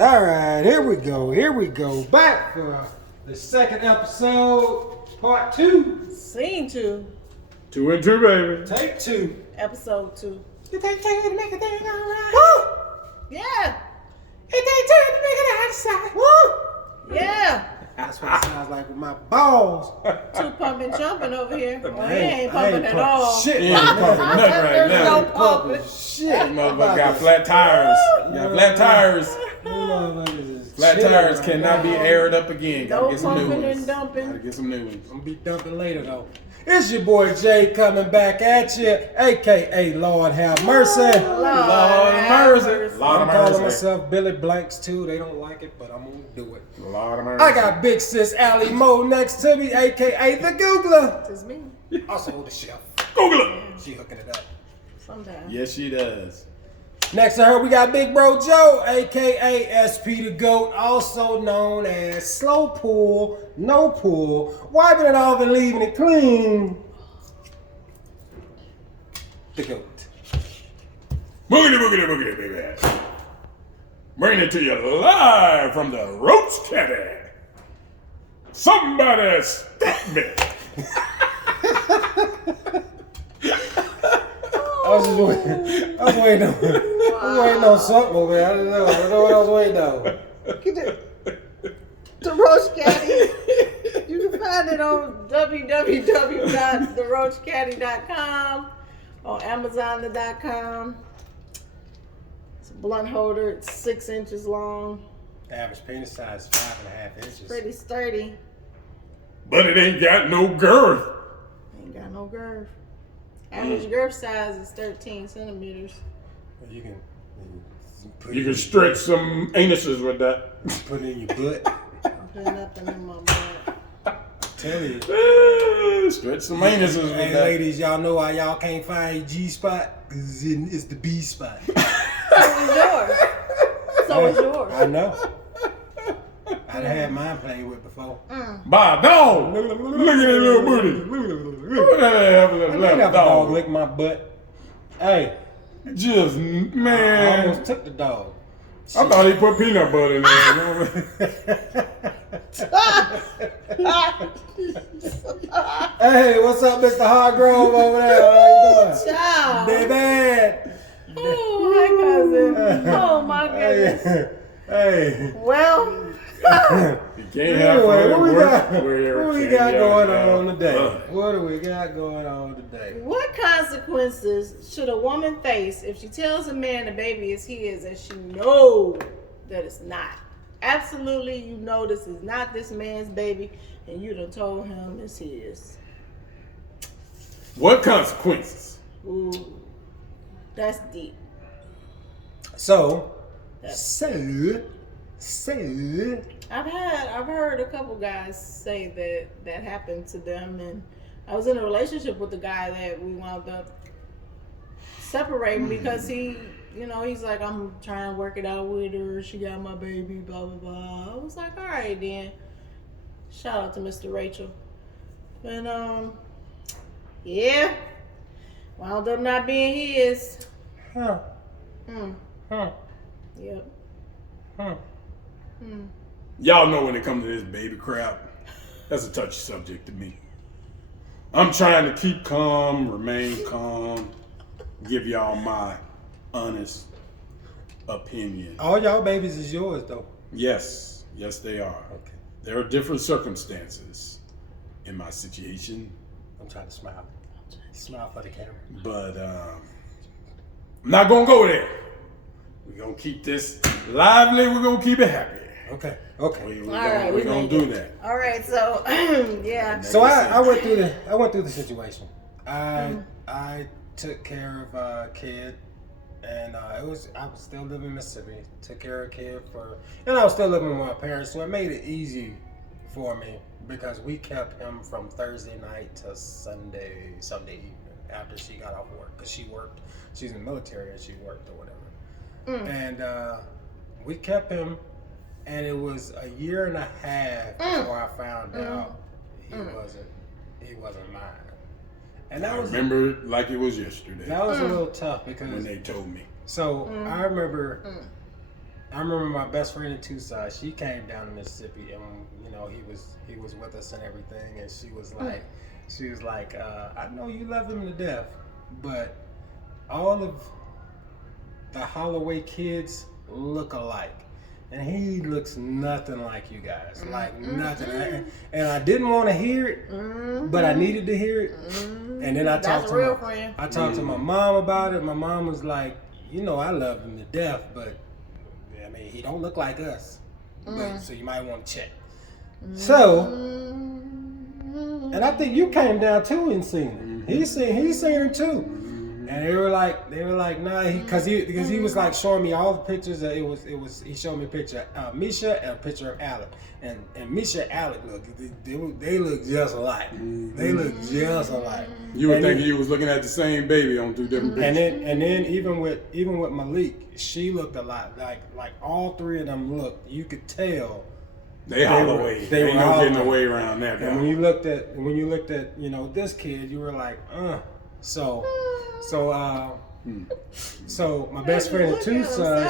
All right, here we go. Back for the second episode, part 2. Scene 2. 2 and 2, baby. Take 2. Episode 2. It take 2 to make a thing all right. Woo! Yeah. It take 2 to make it outside. Woo! Yeah. That's what it sounds like with my balls. 2 pumping jumping over here. Well, he I ain't pumping at pumping all. Shit, He ain't pumping nothing right There's now. no pumping. Shit. This motherfucker got flat tires. Got flat tires. Flat tires cannot be aired up again. Gotta No get some new pumping ones. and dumping. Gotta get some new ones. I'm gonna be dumping later though. It's your boy Jay coming back at you, aka Lord Have Mercy. Lord have mercy. Lord I'm have calling mercy. myself Billy Blanks too. They don't like it, but I'm gonna do it. Lord of mercy. I got Big Sis Allie Moe next to me, aka the Googler. It's me. Also the chef. Google it. She hooking it up. Sometimes. Yes, she does. Next to her, we got Big Bro Joe, aka SP the Goat, also known as Slow Pull, No Pull, wiping it off and leaving it clean. The Goat. Boogity, baby. Bringing it to you live from the Roach Caddy. Somebody stop me. I was waiting on something over there. I don't know what I was waiting on. The Roach Caddy. You can find it on www.theroachcaddy.com, on Amazon.com. It's a blunt holder. It's 6 inches long. Average penis size 5.5 inches. Pretty sturdy. But it ain't got no girth. Ain't got no girth. Average girth size is 13 centimeters. You can put You it can in stretch some anuses with that. put it in your butt. I'm putting nothing in my butt. Tell you. Stretch some anuses with Hey that. ladies, y'all know why y'all can't find your G spot? Cause it's the B spot. So is yours. I know. I'd had mine played with before. By dog. Look at that little booty. Look at that I little ain't have a dog dog. lick my butt. Hey, Just, I man. almost took the dog. I thought he put peanut butter in there. Hey, what's up, Mr. Hargrove over there? How you doing? Ciao. Baby. Oh, hi, cousin. Oh, my goodness. Hey. Well, You can't have Anyway, fun what at we work got? where What we you got can't going have on today? fun. What do we got going on today? what consequences should a woman face if she tells a man the baby is his and she knows that it's not? Absolutely, you know this is not this man's baby, and you done told him it's his. What consequences? Ooh, that's deep. So, I've heard a couple guys say that happened to them, and I was in a relationship with a guy that we wound up separating because he's like, I'm trying to work it out with her, she got my baby, blah blah blah. I was like, all right then. Shout out to Mr. Rachel. And yeah, wound up not being his. huh? Yep. Y'all know when it comes to this baby crap, that's a touchy subject to me. I'm trying to keep calm, remain calm, give y'all my honest opinion. All y'all babies is yours though. Yes, they are. Okay. There are different circumstances in my situation, I'm trying to smile. Smile for the camera. but I'm not gonna go there. We're gonna keep this lively, we're gonna keep it happy. Okay. We're gonna do that. All right, so yeah. So I went through the situation. I took care of a kid, and I was still living in Mississippi. Took care of a kid and I was still living with my parents, so it made it easy for me because we kept him from Thursday night to Sunday evening after she got off work because she worked. She's in the military and she worked or whatever. And we kept him. And it was a year and a half before I found out he wasn't mine. And that I was remember it like it was yesterday that was a little tough because when they told me. so I remember I remember my best friend in Tucson. She came down to Mississippi, and you know he was with us and everything. And she was like, I know you love him to death, but all of the Holloway kids look alike. And he looks nothing like you guys, like nothing. And I didn't want to hear it, but I needed to hear it. And then I talked to my mom about it. My mom was like, you know, I love him to death, but I mean, he don't look like us. But, so you might want to check. So, and I think you came down too and seen it. He's seen it too. And they were like, nah, because he was like showing me all the pictures. He showed me a picture of Misha and a picture of Alec, and Misha and Alec they look just alike. They look just alike. You would think he was looking at the same baby on two different pictures. And then even with Malik, she looked a lot like all three of them looked. You could tell they Holloway. They ain't no getting away around that. And when you looked at you know this kid, you were like, So my best friend in Tucson,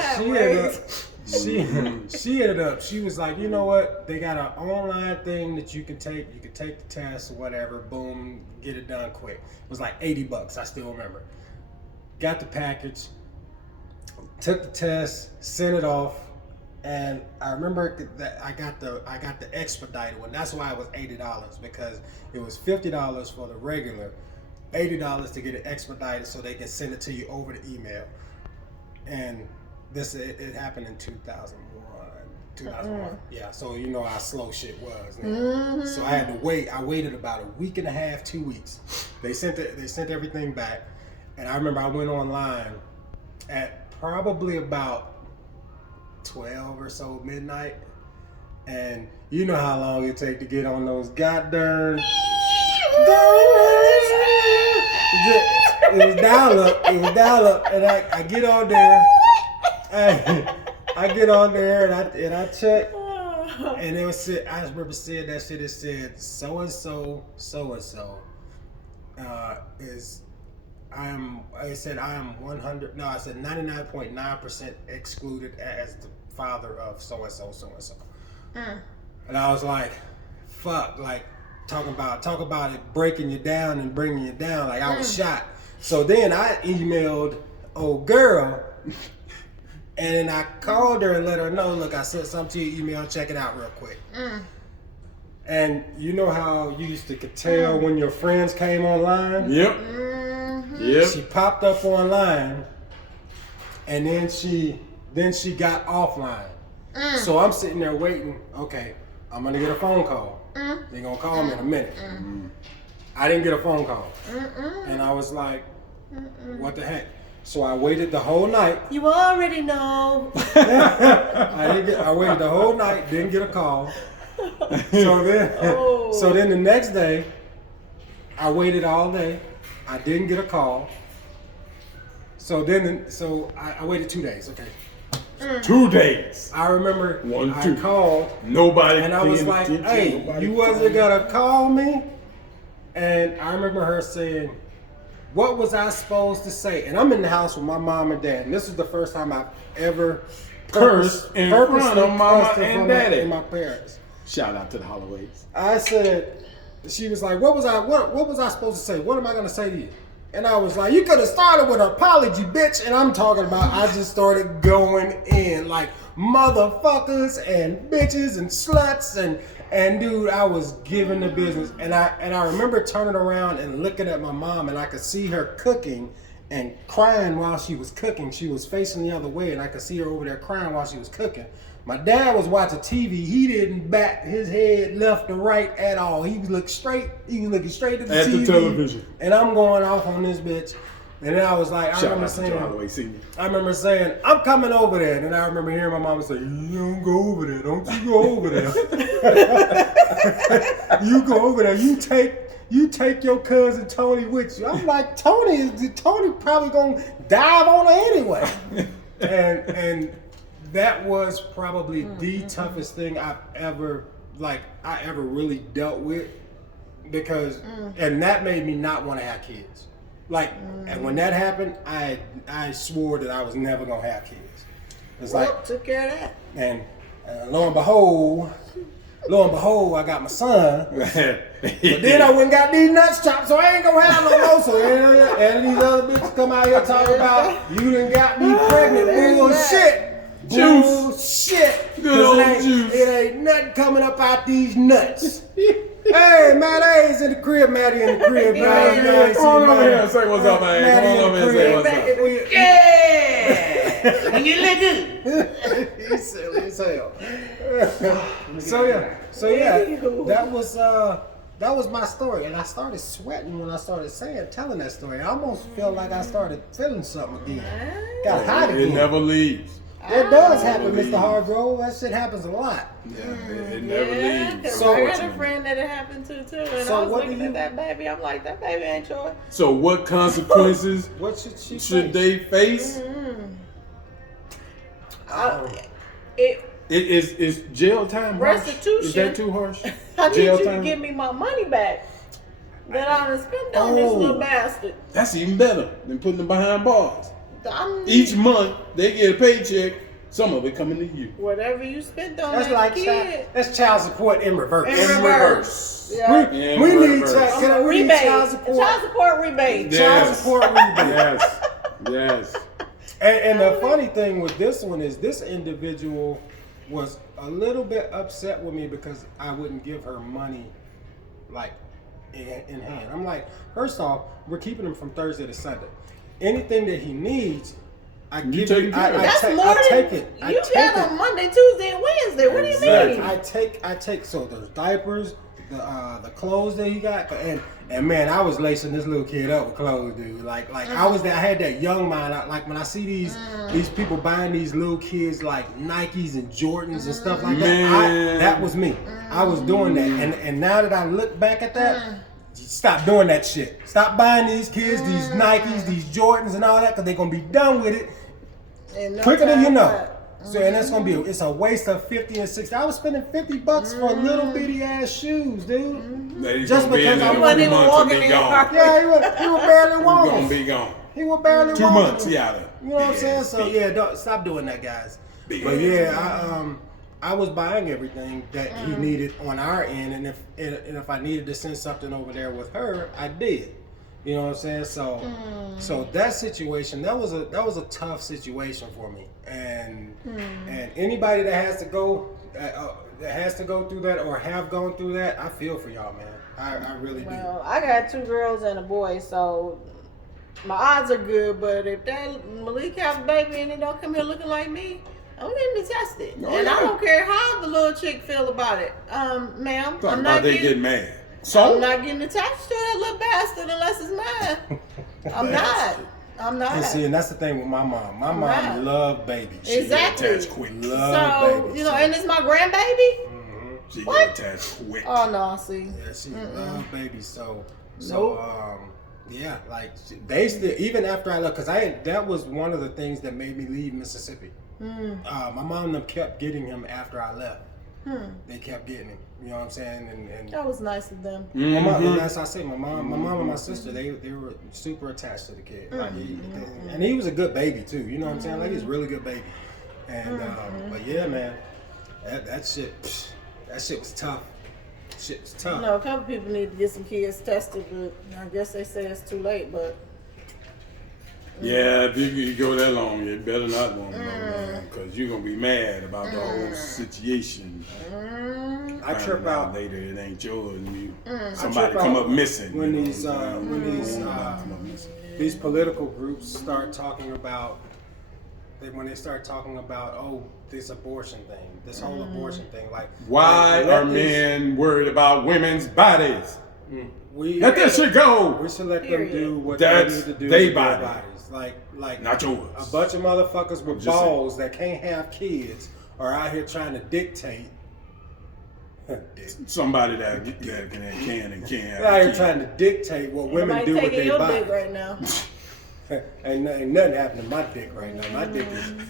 she was like, you know what? They got an online thing that you can take. You can take the test or whatever. Boom, get it done quick. It was like $80. I still remember. Got the package, took the test, sent it off, and I remember that I got the expedited one. That's why it was $80 because it was $50 for the regular. $80 to get it expedited so they can send it to you over the email. And it happened in 2001. Yeah, so you know how slow shit was. So I had to wait. I waited about a week and a half, 2 weeks. They sent everything back. And I remember I went online at probably about 12 or so midnight. And you know how long it take to get on those goddamn It was dial up, and I get on there. I get on there and I check, and it was I remember seeing that shit. It said so and so is I said 99.9% excluded as the father of so and so. And I was like, fuck, like. Talk about it breaking you down and bringing you down. Like I was shot. So then I emailed old girl, and then I called her and let her know, look, I sent something to your email. Check it out real quick. And you know how you used to could tell when your friends came online? Yep. Yep. She popped up online, and then she got offline. So I'm sitting there waiting. Okay, I'm gonna get a phone call. They're gonna call me in a minute. I didn't get a phone call. And I was like, what the heck? So I waited the whole night. You already know. I waited the whole night, didn't get a call. So then the next day, I waited all day. I didn't get a call. So I waited 2 days, okay. 2 days. I remember I 2. called. Nobody. And I was like, hey, you wasn't gonna call me? And I remember her saying, what was I supposed to say? And I'm in the house with my mom and dad. And this is the first time I've ever cursed in front of mama and daddy. And my parents. Shout out to the Holloways. I said, she was like, what was I supposed to say? What am I gonna say to you? And I was like, you could have started with an apology, bitch. And I'm talking about, I just started going in like motherfuckers and bitches and sluts and dude, I was giving the business. And I remember turning around and looking at my mom, and I could see her cooking and crying while she was cooking. She was facing the other way, and I could see her over there crying while she was cooking. My dad was watching TV. He didn't bat his head left or right at all. He was looking straight. He was looking straight at the TV. The television. And I'm going off on this bitch. And then I was like, I remember saying, I'm coming over there. And then I remember hearing my mama say, you don't go over there. Don't you go over there. You go over there. You take your cousin Tony with you. I'm like, Tony probably gonna dive on her anyway. And that was probably the toughest thing I ever really dealt with, because and that made me not want to have kids. And when that happened, I swore that I was never gonna have kids. It's Well, like, took care of that. and lo and behold, I got my son. But then I went and got these nuts chopped, so I ain't gonna have no more. So and these other bitches come out here talking about you done got me pregnant. Bullshit. Bullshit. Good old juice. It ain't nothing coming up out these nuts. Hey, Maddie's in the crib. Maddie in the crib. Yeah, come on over here and say what's up, man. Come on over here and say what's up. Yeah. When you look good. He's silly as hell. So yeah, that was my story, and I started sweating when I started telling that story. I almost felt like I started feeling something again. Got hot again. It never leaves. It does happen, Mr. Hargrove. That shit happens a lot. Yeah, it never leaves. So I got a friend that it happened to too, and So I was what looking at that baby. I'm like, that baby ain't yours. So what consequences What should she should face? they face? Is jail time harsh? Restitution. Is that too harsh? I need Jail you time? to give me my money back that I done spent on this little bastard. That's even better than putting them behind bars. I'm, Each month they get a paycheck. Some of it coming to you. whatever you spent on That's that like kid. that's child support in reverse. In reverse. Yeah. We need child rebate. support. Child support rebate. Child support rebate. Yes. Yes. And the funny thing with this one is this individual was a little bit upset with me because I wouldn't give her money like in hand. I'm like, first off, we're keeping him from Thursday to Sunday. Anything that he needs, I give you. That's more I than take it. you got on Monday, Tuesday, and Wednesday. What do you mean? I take so those diapers, the clothes that he got, and man, I was lacing this little kid up with clothes, dude. Like I had that young mind. Like when I see these people buying these little kids like Nikes and Jordans and stuff like that, that was me. I was doing that, and now that I look back at that. Stop doing that shit. Stop buying these kids these Nikes, these Jordans, and all that, because they're gonna be done with it quicker than you know. So, and that's gonna be it's a waste of 50 and 60. I was spending $50 for little bitty ass shoes, dude. Just because I wasn't even walking in. Yeah, he was barely walking. Gonna be gone. He was barely 2 walking. months, he out of it. You know what I'm saying? So yeah, don't stop doing that, guys. But yeah, I was buying everything that he needed on our end, and if I needed to send something over there with her, I did. You know what I'm saying? So that situation, that was a tough situation for me, and anybody that has to go through that or have gone through that, I feel for y'all, man. I really do. Well, I got 2 girls and a boy, so my odds are good. But if that Malik has a baby and it don't come here looking like me, I'm gonna be tested, and I don't care how the little chick feel about it. Ma'am, I'm not get mad. So I'm not getting attached to that little bastard unless it's mine. I'm not. And see, and that's the thing with my mom. My mom loved babies. Exactly. She get attached quick. Loved babies. And it's my grandbaby. She What? get attached quick. Oh no, see. Yeah, she loved babies. So yeah, like they still, even after I left, because that was one of the things that made me leave Mississippi. My mom and them kept getting him after I left. They kept getting him. You know what I'm saying? And that was nice of them. my mom, and as I say, my mom and my sister, they were super attached to the kid. Like and he was a good baby too. You know what I'm saying? Like he's a really good baby. And but yeah, man, that shit was tough. Shit was tough. No, a couple people need to get some kids tested, but I guess they say it's too late. But yeah, if you go that long, you better not want to know, man, because you're gonna be mad about the whole situation. I trip out later. It ain't yours, and somebody come up missing when these political groups start talking about this abortion thing, this whole abortion thing. Like, why are men worried about women's bodies? Let that shit go. We should let them do what That's they need to do they with their body. bodies. Like Not yours. A bunch of motherfuckers with balls that can't have kids are out here trying to dictate. Somebody that can and can't They're out here trying to dictate what women do with their bodies. Dick right now. Ain't nothing happening to my dick right now.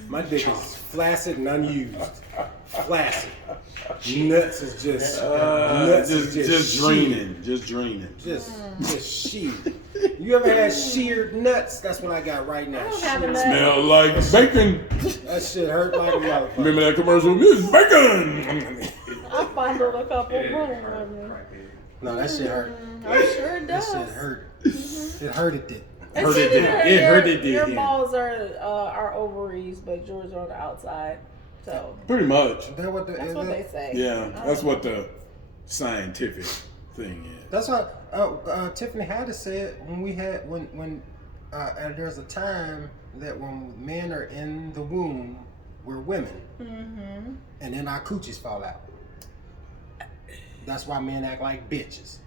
My dick is flaccid and unused. Flaccid. Nuts is just just draining. Just Just sheet. You ever had sheared nuts? That's what I got right now. I don't have Sheared- a nut. Smell like bacon. That shit hurt like a motherfucker. Remember that commercial? This is bacon. I fondled a couple boom. No, that shit hurt. I'm sure it That does. shit hurt. It hurted it. Hurt it did. It hurt it did. Your Yeah. balls are ovaries, but yours are on the outside. So Pretty much. Is that what the, that's is what that- they say. Yeah, that's what the scientific thing is. That's what Tiffany Haddish said when we had when there's a time that when men are in the womb, we're women, and then our coochies fall out. That's why men act like bitches.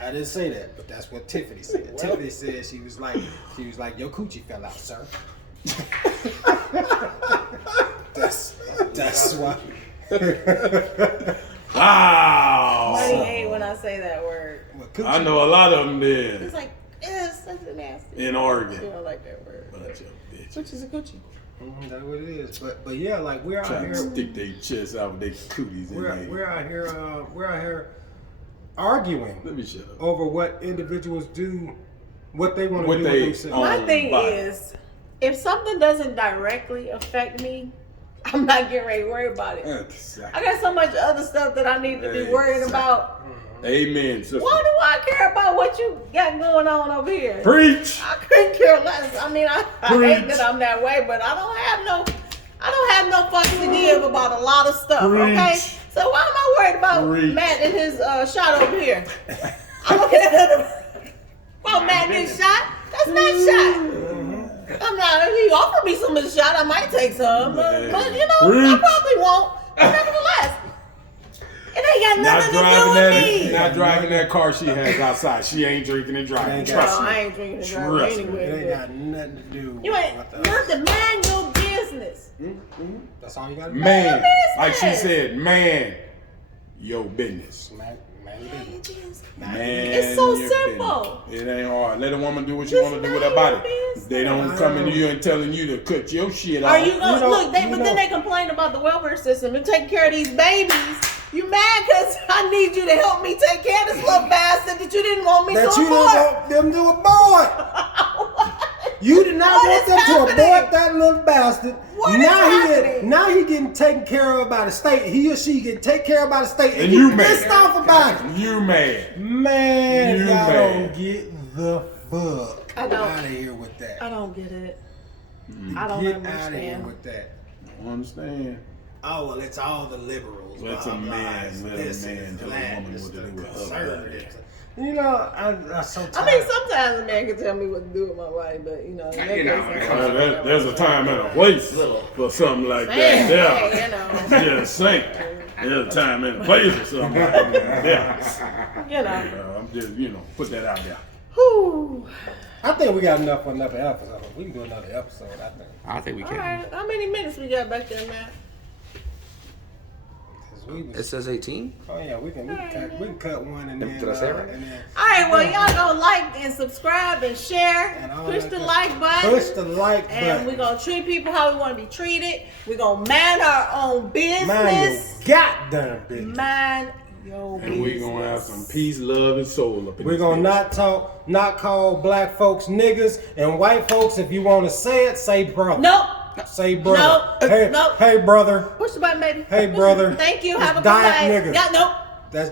I didn't say that, but that's what Tiffany said. Well, Tiffany said she was like your coochie fell out, sir. that's why. Wow. Money hate when I say that word. Well, coochie- I know a lot of them It's did like, yes, that's a nasty. in I Oregon. don't like that word. Bunch of bitches. Which is a coochie. That's what it is. But yeah, like we're out Trying to here. stick their chests out with their cooties in there. We're out here arguing Let me shut up. over what individuals do, what they want to What do they with themselves. own. My thing body. is, if something doesn't directly affect me, I'm not getting ready to worry about it. Exactly. I got so much other stuff that I need to be worried about. Amen, sister. Why do I care about what you got going on over here? Preach. I couldn't care less. I mean, I hate Preach. that I'm that way, but I don't have no fucks to give about a lot of stuff. Okay, Preach. so why am I worried about Preach. Matt and his shot over here? I'm looking at him. Well, Matt and his shot. That's Matt's shot. I'm not. If he offered me some of the shot, I might take some, but you know, I Preach. probably won't. But nevertheless, it ain't got Not nothing to do driving with me. not driving that car she has outside. She ain't drinking and driving. Ain't Trust No, me. I ain't drinking and driving Trust me. anyway. It ain't but- got nothing to do You ain't with us. nothing. Mind your business. That's all you got to do. Man, business. like she said, man, your business. Man your business. Man, It's so your simple. business. It ain't hard. Let a woman do what she Just want to do with mind her body. your business. They don't come to you and telling you to cut your shit off. Are you gonna know- look? you But know- then they complain about the welfare system and taking care of these babies. You mad because I need you to help me take care of this little bastard that you didn't want me That to you didn't abort? want them to abort. You did not What want is them to happening? abort that little bastard. What is happening? Now he getting taken care of by the state. He or she getting taken care of by the state. And you pissed mad. off about it. You mad. Man, You y'all mad. don't get the fuck I don't. out of here with that. I don't get it. I don't Get out of here understand. with that. I don't understand. Oh, well, it's all the liberals. Let blah, a blah, man, it's let a this, man it's tell a that, woman it's what to the do with her conservatives. body. You know, I'm so tired. I mean, sometimes a man can tell me what to do with my body, but you know, in that You know, case, There's a time and a place for something like that. Hey, Yeah. you know, Just saying. There's a time and a place for something like that. Yeah. you know. I'm just, put that out there. Whew. I think we got enough for another episode. We can do another episode, I think. I think we All can. right, how many minutes we got back there, man? 'Cause we was, It says 18. oh yeah, we can cut one and then Did I say it right? and then All right, well, y'all go like and subscribe and share. and all Push that the good- like button. Push the like And we're button. gonna treat people how we want to be treated. We're gonna mind our own Mind business. your goddamn business. Mind your business. And we're going to have some peace, love, and soul up in We're this gonna bitch. not call black folks niggas and white folks. If you want to say it, say brother. Nope. Say brother. Nope. Hey, Nope. hey brother. Push the button, baby. Hey, Push brother. it. Thank you. It's Have a good diet night. niggas. Yeah, nope. That's